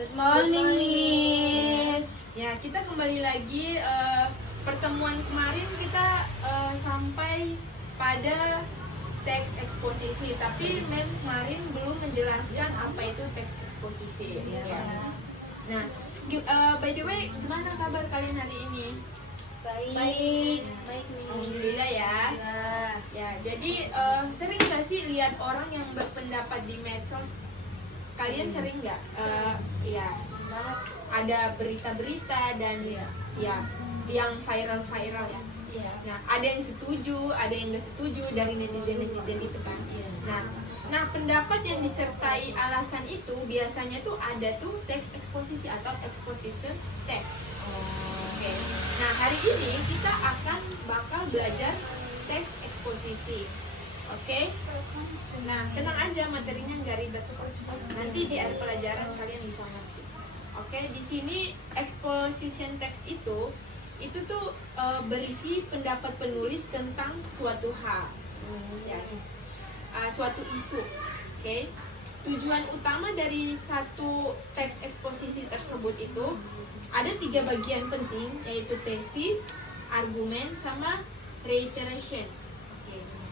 Good morning, Miss. Ya, kita kembali lagi. Pertemuan kemarin kita sampai pada teks eksposisi, tapi Mem kemarin belum menjelaskan apa itu teks eksposisi. Ya. Nah, by the way, gimana kabar kalian hari ini? Baik, Miss. Alhamdulillah ya. Ya, jadi sering nggak sih lihat orang yang berpendapat di medsos? Kalian sering nggak? Ya, ada berita-berita dan ya yang viral-viral ya. Nah, ada yang setuju, ada yang nggak setuju dari netizen-netizen itu kan. Nah, pendapat yang disertai alasan itu biasanya tuh ada tuh teks eksposisi atau exposition text. Oke. Nah, hari ini kita bakal belajar teks eksposisi. Oke. Nah, tenang aja, materinya nggak ribet. Nanti di akhir pelajaran kalian bisa ngerti. Oke, di sini exposition text itu tuh berisi pendapat penulis tentang suatu hal. Yes. Suatu isu. Oke. Tujuan utama dari satu teks eksposisi tersebut itu ada 3 bagian penting, yaitu tesis, argumen, sama reiteration.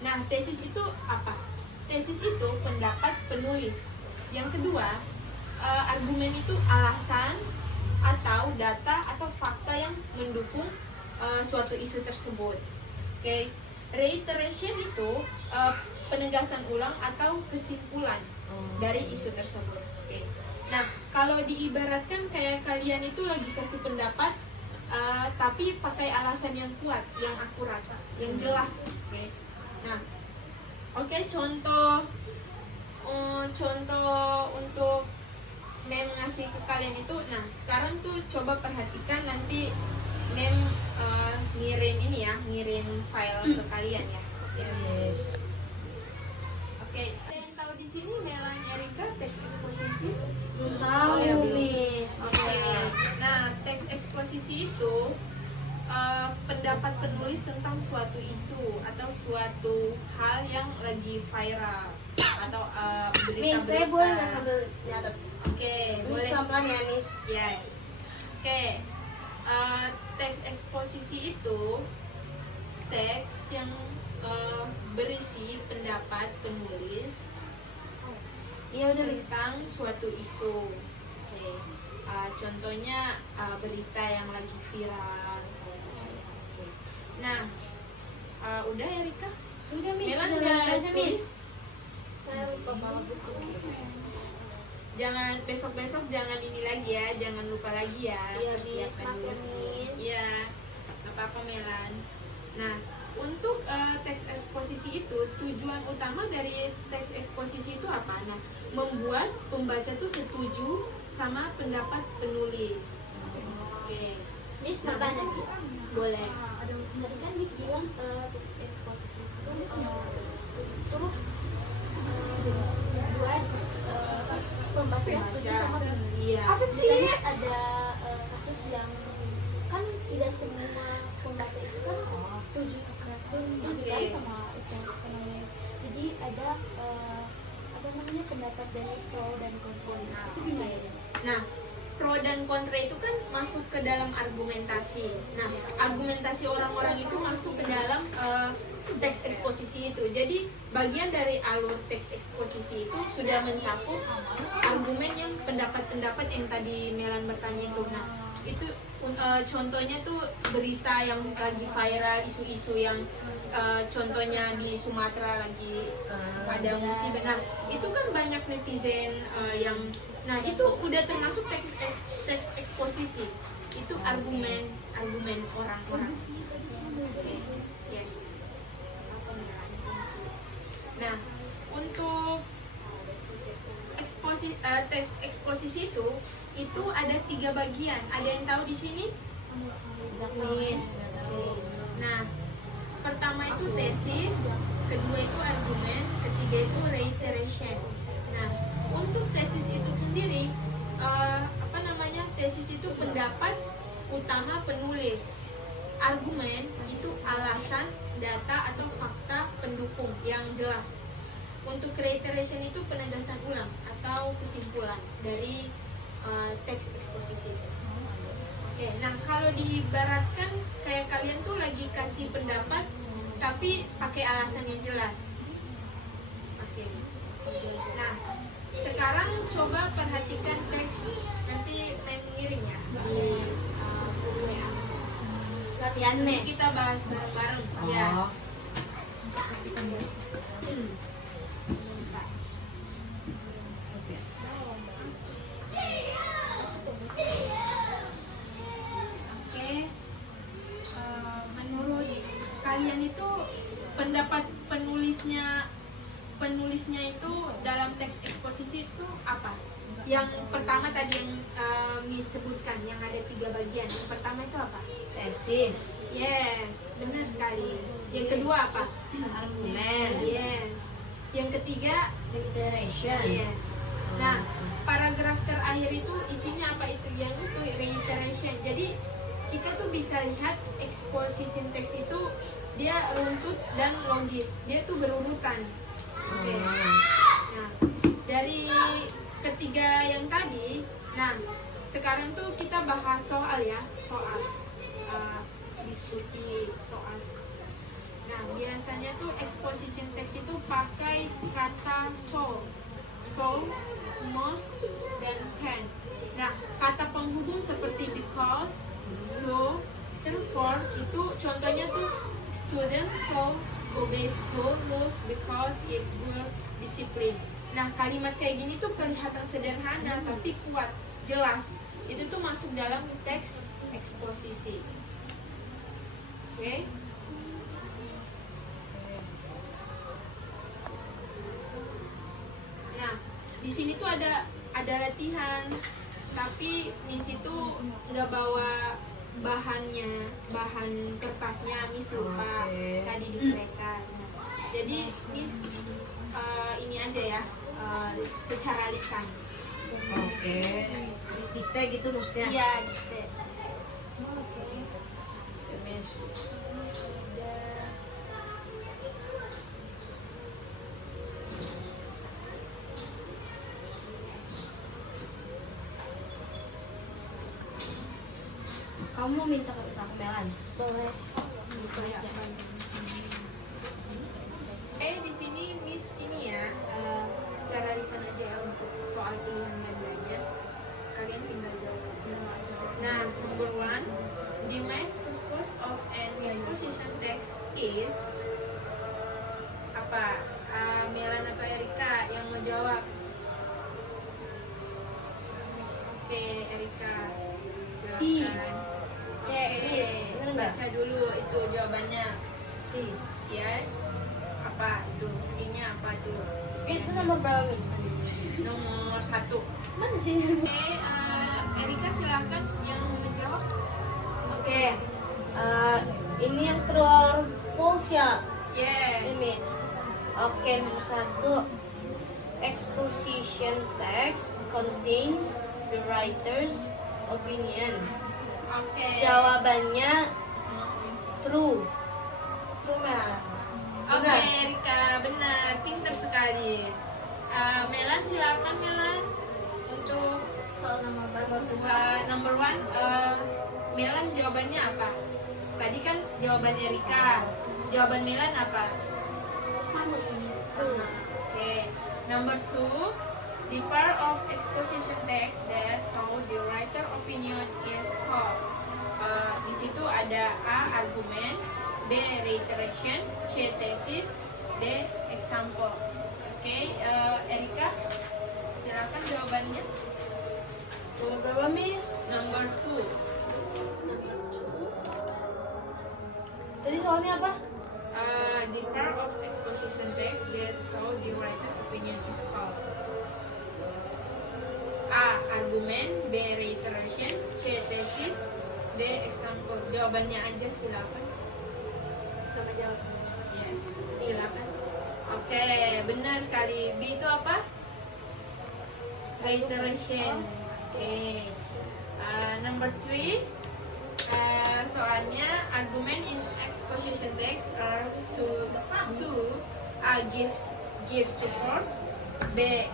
Nah, tesis itu apa? Tesis itu pendapat penulis. Yang kedua, argumen itu alasan atau data atau fakta yang mendukung suatu isu tersebut. Oke. Reiteration itu penegasan ulang atau kesimpulan dari isu tersebut. Oke. Nah, kalau diibaratkan kayak kalian itu lagi kasih pendapat, tapi pakai alasan yang kuat, yang akurat, yang jelas. Oke. Nah, contoh untuk Mem ngasih ke kalian itu. Nah, sekarang tuh coba perhatikan, nanti Mem ngirim file ke kalian ya. Oke, ada yang tahu di sini Melan Erika teks eksposisi? Tahu, Miss. Oke. Nah, teks eksposisi itu pendapat penulis tentang suatu isu atau suatu hal yang lagi viral atau berita-berita. Miss, saya boleh nggak sambil nyatet? Oke, boleh. Pelan-pelan ya, Miss. Yes. Oke. Teks eksposisi itu teks yang berisi pendapat penulis Iya udah, Miss. tentang suatu isu. Oke. Contohnya berita yang lagi viral. Oke. Nah, udah ya Rika? Sudah, Miss. Melan Sudah, nggak aja, Miss. tulis? Saya lupa bawa buku, Miss. Jangan besok jangan ini lagi ya, jangan lupa lagi ya. Iya, Persiapkan Miss. dulu Maaf, semua. Miss. Iya, nggak apa-apa Melan. Nah, untuk teks eksposisi itu, tujuan utama dari teks eksposisi itu apa? Nah, membuat pembaca tuh setuju sama pendapat penulis. Oke. Miss, mau tanya, Miss? Boleh. Tadi kan Miss bilang teks eksposisi itu untuk buat pembaca setuju sama penulis. Iya. Misalnya ada kasus yang kan tidak semua pembaca itu kan setuju kan sama itu penulis. Jadi ada pendapat dari pro dan kontra. Itu gimana, Miss? Nah, pro dan kontra itu kan masuk ke dalam argumentasi. Nah, argumentasi orang-orang itu masuk ke dalam teks eksposisi itu. Jadi, bagian dari alur teks eksposisi itu sudah mencakup argumen yang pendapat-pendapat yang tadi Melan bertanya itu. Nah, itu contohnya tuh berita yang lagi viral, isu-isu yang contohnya di Sumatera lagi ada musibah. Nah, itu kan banyak netizen yang, nah itu udah termasuk teks eksposisi. Itu argumen orang-orang. Yes. Nah, untuk teks eksposisi itu ada 3 bagian. Ada yang tahu di sini? Miss. Nah, pertama itu tesis, kedua itu argumen, ketiga itu reiteration. Nah, untuk tesis itu sendiri, tesis itu pendapat utama penulis. Argumen itu alasan, data atau fakta pendukung yang jelas. Untuk reiteration itu penegasan ulang atau kesimpulan dari teks eksposisi. Oke, nah kalau diibaratkan kayak kalian tuh lagi kasih pendapat tapi pakai alasan yang jelas. Oke. Nah, sekarang coba perhatikan teks, nanti main ngiring ya di bukunya. Latihan mes. Kita bahas bareng-bareng. Ya. Oke. Menurut kalian itu pendapat penulisnya itu dalam teks eksposisi itu apa? Yang pertama tadi yang Miss sebutkan yang ada 3 bagian. Yang pertama itu apa? Tesis. Yes, benar sekali. Yang kedua apa? Argumen. Yes. Yang ketiga? Reiteration. Yes. Nah, paragraf terakhir itu isinya apa itu? Yang itu reiteration. Jadi kita tuh bisa lihat eksposisi teks itu dia runtut dan logis. Dia tuh berurutan. Oke. Nah, dari ketiga yang tadi, nah sekarang tuh kita bahas soal ya, soal diskusi soal. Nah biasanya tuh eksposisi teks itu pakai kata so, most, dan can. Nah kata penghubung seperti because, so, therefore itu contohnya tuh student so obey school rules because it will discipline. Nah kalimat kayak gini tuh kelihatan sederhana tapi kuat, jelas. Itu tuh masuk dalam teks eksposisi. Oke? Nah di sini tuh ada latihan, tapi di situ nggak bawa bahan kertasnya, Miss lupa tadi di kereta. Nah, jadi Miss ini aja ya, secara lisan. Oke. Terus dikte gitu maksudnya? Iya, gitu. Oke, Miss. Kamu mau minta sama Melan? Boleh. Di sini Miss ini ya, secara lisan aja ya untuk soal pilihan gandaannya. Kalian tinggal jawab aja. Nah, number 1, the main purpose of an exposition text is apa? Melan atau Erika yang mau jawab? Oke, Erika. Si. Silakan. Miss. Bener nggak? Baca dulu itu jawabannya. Si. Yes. Apa itu? Isinya apa tuh? Itu nomor berapa, Miss? Nomor 1. Mana sih? Oke, Erika silakan yang menjawab. Oke. Ini yang true or false ya? Yes. Miss. Oke, nomor 1. Exposition text contains the writer's opinion. Oke. Jawabannya true. True, Mel. Oke, Benar. Erika, benar, pintar sekali. Melan silakan Melan untuk Soal nomor berapa? number 1. Melan jawabannya apa? Tadi kan jawaban Erika. Jawaban Melan apa? Sama Miss. Sama. Oke. Number 2, the part of exposition text that show the writer opinion is called. Di situ ada A. argumen, B. reiteration, C. tesis, D. example. Oke, Erika, silakan jawabannya. Nomor berapa, Miss? Number 2. Tadi soalnya apa? The part of exposition text that show the writer opinion is called. A. argumen, B. reiteration, C. tesis, D. example. Jawabannya aja silakan. Siapa jawab? Yes, silakan. Oke, benar sekali. B itu apa? Reiteration. Oke. Number 3. Soalnya argument in exposition text are to A. give support, B.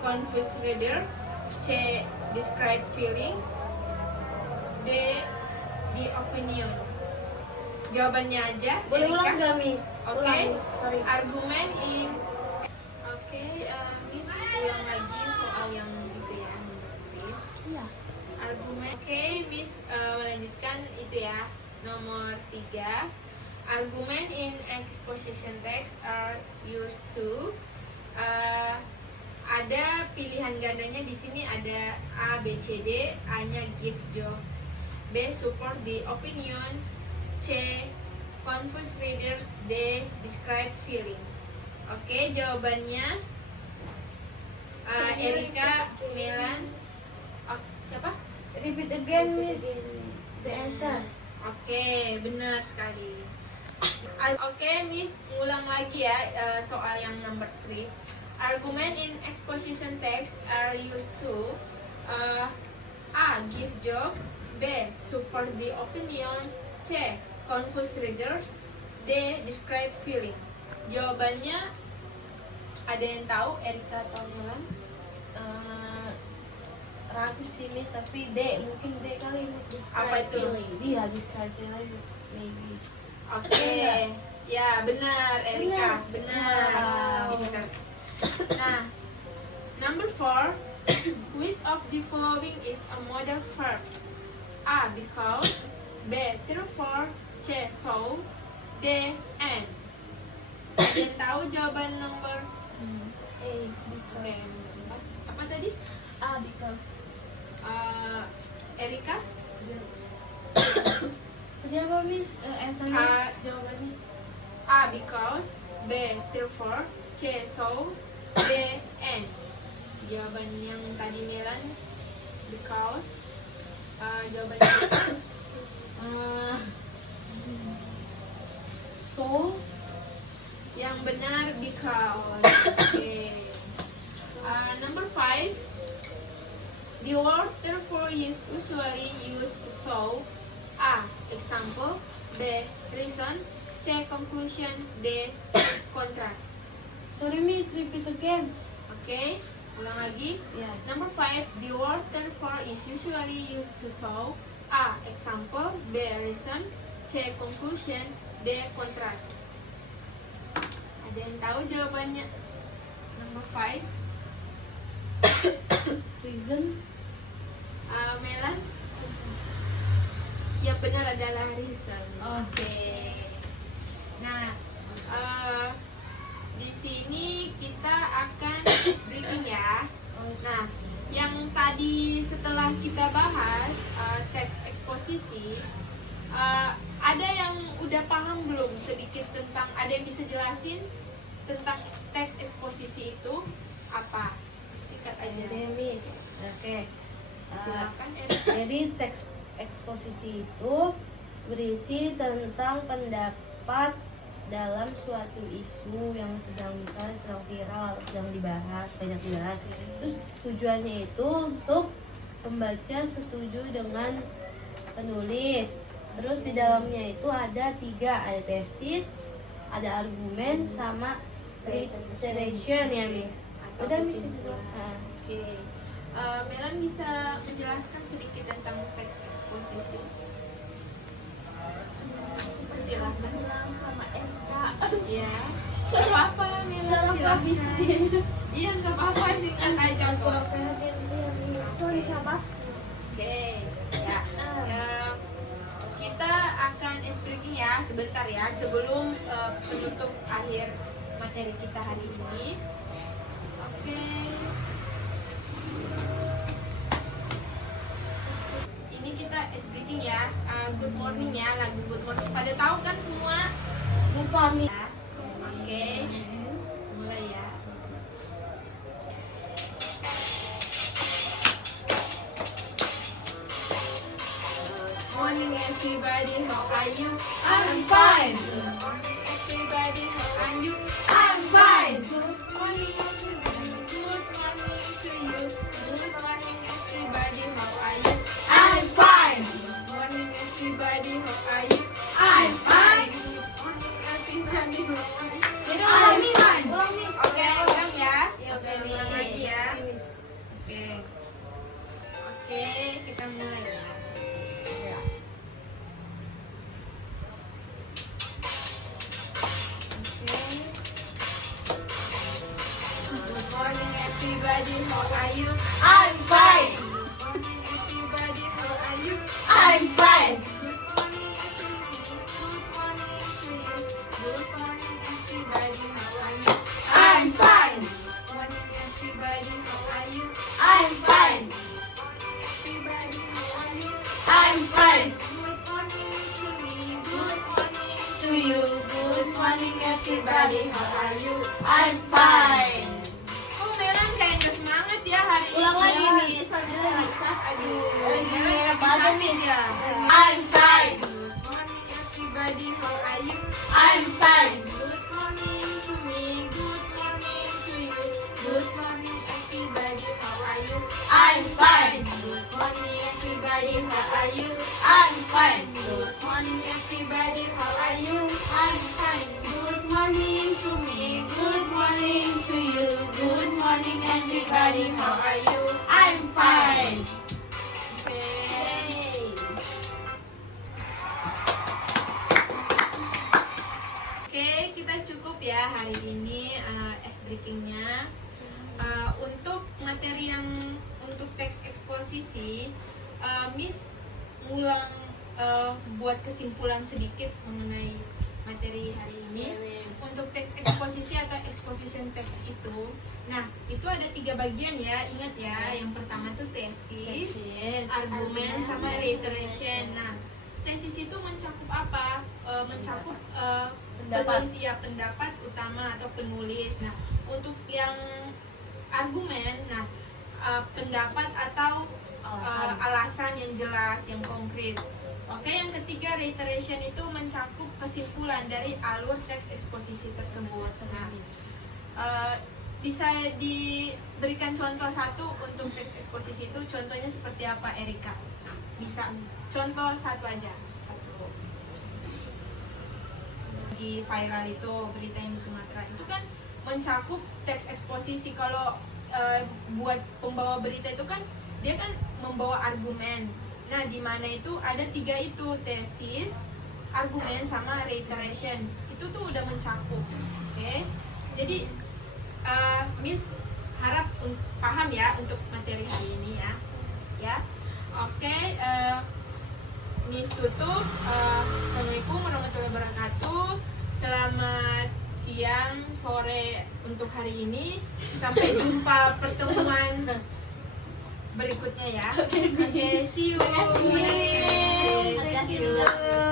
confuse reader, C. describe feeling. D, the opinion. Jawabannya aja. Boleh Erika. ulang nggak, Miss? Oke. Ulang, Miss. Sorry. Argumen in. Oke, Miss ulang lagi soal yang itu ya. Iya. Argumen. Oke, Miss melanjutkan itu ya. Nomor 3. Argument in exposition text are used to. Ada pilihan gandanya di sini, ada A, B, C, D. A-nya give jokes, B, support the opinion, C, confuse readers, D, describe feeling. Oke, jawabannya Erika, Melan, siapa? Repeat again, Miss. The answer. Oke, benar sekali. Oke, Miss ulang lagi ya soal yang number 3. Argument in exposition text are used to A, give jokes, B, support the opinion, C, confuse readers, D, describe feeling. Jawabannya ada yang tahu? Erika atau Melan? Ragu sih Miss, tapi D, mungkin D kali Miss. Apa itu? Iya, describe feeling maybe. Oke, ya benar Erika, benar. Wow. Pintar. Nah, number 4, which of the following is a modal verb? A, because, B, therefore, C, so, D, and. Ada yang tahu jawaban nomor? A, Oke, apa tadi? A, because. Erika? Tadi apa, Miss? Answernya, jawabannya. A, because, B, therefore, C, so, D, and. Jawaban yang tadi Melan because. Jawabannya So, yang benar because. Oke. Number 5, the word therefore is usually used to show A, example, B, reason, C, conclusion, D, contrast. Sorry, Miss. Repeat again. Oke, ulang lagi. Yes. Number 5, the word therefore is usually used to show A, example, B, reason, C, conclusion, D, contrast. Ada yang tahu jawabannya? Number 5, Reason. Melan? Yang benar adalah reason. Oke. Nah, di sini kita akan ice breaking ya. Nah, yang tadi setelah kita bahas teks eksposisi, ada yang udah paham belum sedikit tentang, ada yang bisa jelasin tentang teks eksposisi itu apa? Sikat aja. D, Miss. Oke. Silakan. Jadi teks eksposisi itu berisi tentang pendapat dalam suatu isu yang sedang viral, sedang dibahas, banyak dibahas. Terus tujuannya itu untuk pembaca setuju dengan penulis. Terus di dalamnya itu ada 3, ada tesis, ada argumen, sama reiteration ya Miss. Udah Miss. Oke. Melan bisa menjelaskan sedikit tentang teks eksposisi? Silakan. Melan sama Erika. Ya. Gak apa-apa, Melan, Silakan. silakan. Iya, gak apa-apa, singkat aja kok. Sorry, sama. Oke. Ya. Kita akan ice breaking ya, sebentar ya, sebelum penutup akhir materi kita hari ini. Oke. Ini kita ice breaking ya. Good morning ya, lagu Good Morning. Pada tahu kan semua? Lupa, Miss. Ya. Oke. Mulai ya. Morning everybody, how are you? I'm fine. Good morning everybody, how are you? I'm fine. Good morning everybody. Good morning to you. Good morning everybody, how are you? I'm fine. Good morning everybody, how are you? I'm fine. Good morning everybody, how are you? I'm fine. Oke, ulang ya. Ya, Oke, oke, ulang lagi ya. Miss. Oke. Kita mulai ya. Ya. Good morning everybody, how are you? I'm fine. Good morning everybody, how are you? I'm fine. Good morning to you. Good morning everybody, how are you? I'm fine. Good morning everybody, how are you? I'm fine. Everybody, how are you? I'm fine. Good morning to me. Good morning To you. Good morning everybody. how are you? I'm fine. Oh, Melan kayak gak semangat ya hari ini. Ulang lagi ya. nih, soalnya Aduh, lagi Melan merah lagi banget sakit nih. ya. I'm fine. Good morning everybody, how are you? I'm fine. Good morning to me. Good morning to you. Good morning everybody, how are you? I'm fine. Good morning everybody, how are you? I'm fine. Good morning everybody, how are you? I'm fine. Good morning to me. Good morning to you. Good morning everybody. How are you? I'm fine. Okay. Oke, kita cukup ya hari ini ice breakingnya. Untuk materi yang untuk teks eksposisi, Miss ngulang buat kesimpulan sedikit mengenai materi hari ini. Untuk teks eksposisi atau exposition text itu, nah itu ada 3 bagian ya, ingat ya. Yang pertama tuh tesis, argumen sama reiteration. Nah, tesis itu mencakup apa? Mencakup Pendapat. penulis, ya, pendapat utama atau penulis. Nah, untuk yang argumen, nah pendapat atau alasan yang jelas, yang konkret. Oke, yang ketiga reiteration itu mencakup kesimpulan dari alur teks eksposisi tersebut. Nah, bisa diberikan contoh satu untuk teks eksposisi itu, contohnya seperti apa, Erika? Bisa contoh satu aja. Satu. Di viral itu berita yang di Sumatera itu kan mencakup teks eksposisi. Kalau buat pembawa berita itu kan dia kan membawa argumen. Nah, di mana itu ada 3 itu, tesis, argumen sama reiteration. Itu tuh udah mencakup. Oke. Jadi Miss harap paham ya untuk materi hari ini ya. Ya. Oke, Miss tutup. Assalamualaikum warahmatullahi wabarakatuh. Selamat siang, sore untuk hari ini. Sampai jumpa pertemuan berikutnya ya. Oke, see you. Thank you.